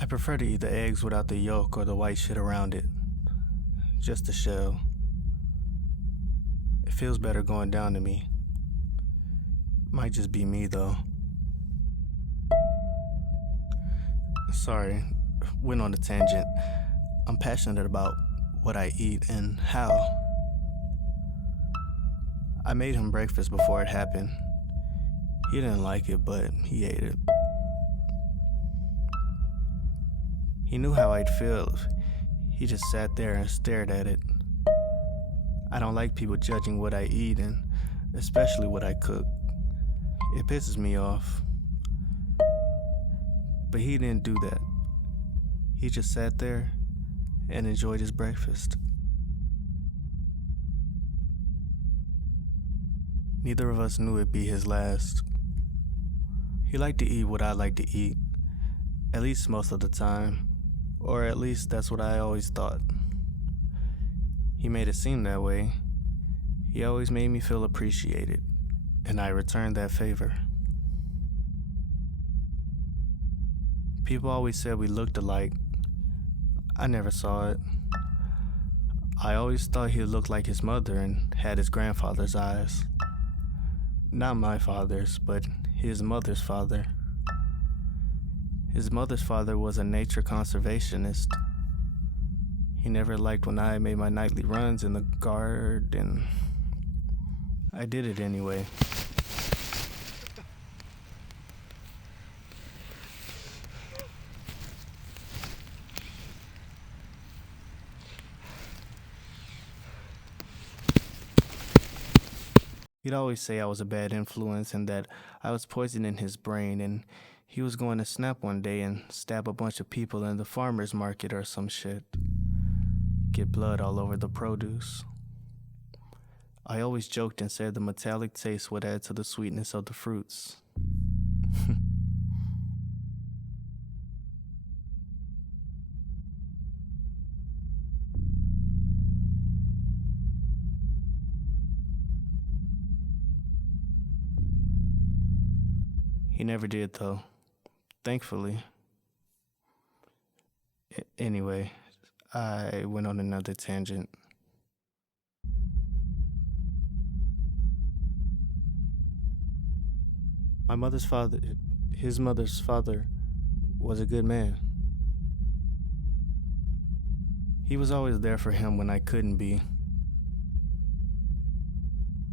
I prefer to eat the eggs without the yolk or the white shit around it. Just the shell. It feels better going down to me. Might just be me though. Sorry, went on a tangent. I'm passionate about what I eat and how. I made him breakfast before it happened. He didn't like it, but he ate it. He knew how I'd feel if he just sat there and stared at it. I don't like people judging what I eat, and especially what I cook. It pisses me off. But he didn't do that. He just sat there and enjoyed his breakfast. Neither of us knew it'd be his last. He liked to eat what I like to eat, at least most of the time, or at least that's what I always thought. He made it seem that way. He always made me feel appreciated, and I returned that favor. People always said we looked alike. I never saw it. I always thought he looked like his mother and had his grandfather's eyes. Not my father's, but his mother's father. His mother's father was a nature conservationist. He never liked when I made my nightly runs in the garden. I did it anyway. He'd always say I was a bad influence and that I was poisoning his brain, and he was going to snap one day and stab a bunch of people in the farmer's market or some shit. Get blood all over the produce. I always joked and said the metallic taste would add to the sweetness of the fruits. He never did, though. Thankfully. Anyway, I went on another tangent. His mother's father, was a good man. He was always there for him when I couldn't be.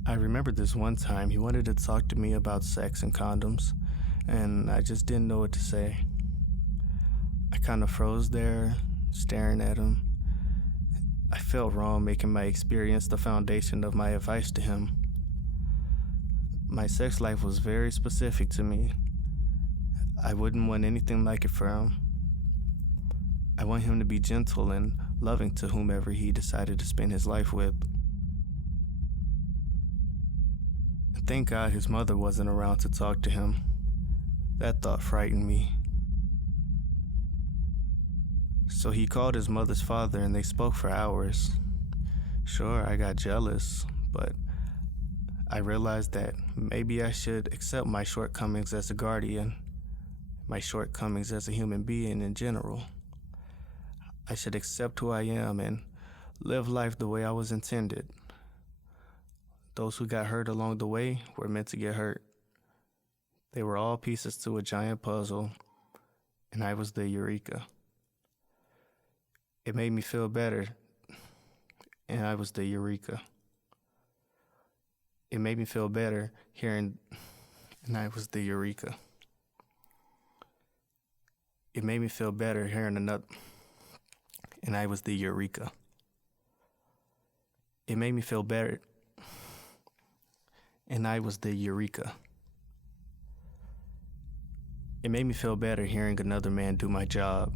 I remember this one time he wanted to talk to me about sex and condoms, and I just didn't know what to say. I kind of froze there, staring at him. I felt wrong making my experience the foundation of my advice to him. My sex life was very specific to me. I wouldn't want anything like it for him. I want him to be gentle and loving to whomever he decided to spend his life with. Thank God his mother wasn't around to talk to him. That thought frightened me. So he called his mother's father and they spoke for hours. Sure, I got jealous, but I realized that maybe I should accept my shortcomings as a guardian, my shortcomings as a human being in general. I should accept who I am and live life the way I was intended. Those who got hurt along the way were meant to get hurt. They were all pieces to a giant puzzle, and I was the Eureka. It made me feel better, and I was the Eureka. It made me feel better hearing, and I was the Eureka. It made me feel better hearing another, and I was the Eureka. It made me feel better, and I was the Eureka. It made me feel better hearing another man do my job.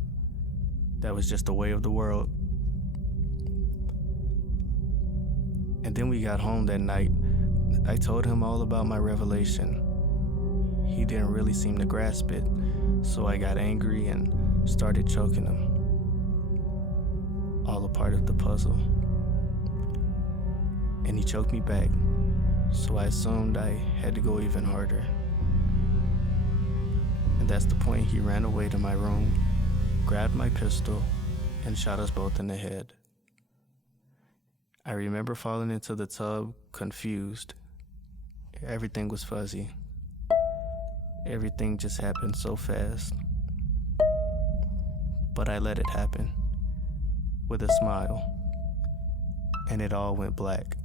That was just the way of the world. And then we got home that night. I told him all about my revelation. He didn't really seem to grasp it, so I got angry and started choking him. All a part of the puzzle. And he choked me back, so I assumed I had to go even harder. And that's the point he ran away to my room, grabbed my pistol and shot us both in the head. I remember falling into the tub, confused. Everything was fuzzy. Everything just happened so fast. But I let it happen, with a smile, and it all went black.